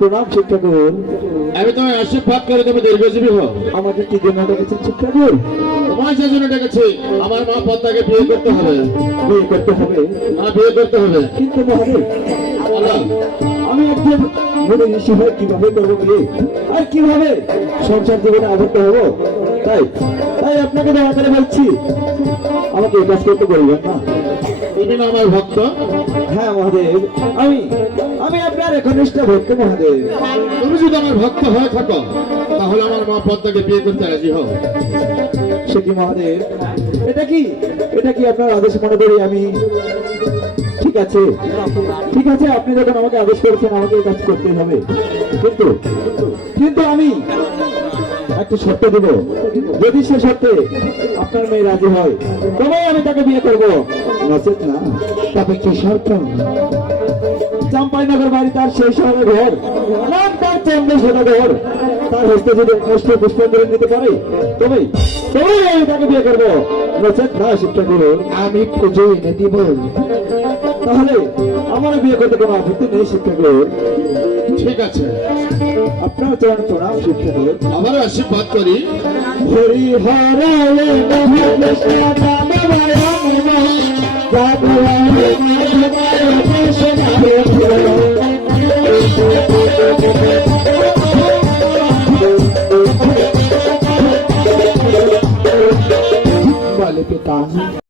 প্রণাম শিক্ষা করুন। আমি তোমায় আশীর্বাদ করে তুমি দীর্ঘজীবী হও। আমাকে কি জন্য ডেকেছেন শিক্ষা করুন? তোমার যে জন্য ডেকেছি, আমার মা পদ্মাকে বিয়ে করতে হবে। বিয়ে করতে হবে? বিয়ে করতে হবে। কিন্তু মহাদেব, আমি একজন মুনি ঋষি হয়ে কিভাবে করবো বিয়ে, আর কিভাবে সংসার জীবনে আবদ্ধ হবো? তাই তাই আপনাকে দয়া করে বলছি, আমাকে এই কাজ করতে বলবেন না। তুমি না আমার ভক্ত? হ্যাঁ মহাদেব, আমি আমি আপনার একনিষ্ঠ ভক্ত মহাদেব। তুমি যদি আমার ভক্ত হয়ে থাকো, তাহলে আমার মা পদ্মাকে বিয়ে করতে রাজি হও। সে কি মহাদেব, এটা কি আপনার আদেশ মনে করি আমি? ঠিক আছে, আপনি যখন আমাকে আদেশ করেছেন, আমাকে এই কাজ করতে হবে। কিন্তু কিন্তু আমি একটা শর্ত দেব, যদি সে শর্তে আপনার মেয়ে রাজি হয়, তবে আমি তাকে বিয়ে করবো, নচেত না। তবে কি শর্ত? চাম্পাইনগর বাড়ি, তার সেই শহরের ঘর, নাম তার চন্দ্রশেখর, তার হস্তে যদি কষ্ট পুষ্পাঞ্জলি নিতে পারে, তবেই আমি তাকে বিয়ে করবো, নচেত না। শিক্ষা করুন, আমি পুজো এনে দিব। তাহলে আমার বিয়ে করতে কোনো আপত্তি নেই শিক্ষা করুন। ঠিক আছে, আপনার চরণ প্রণাম শিক্ষা করুন। আমার আশীর্বাদ করি। হরি হরে বলে পিতা।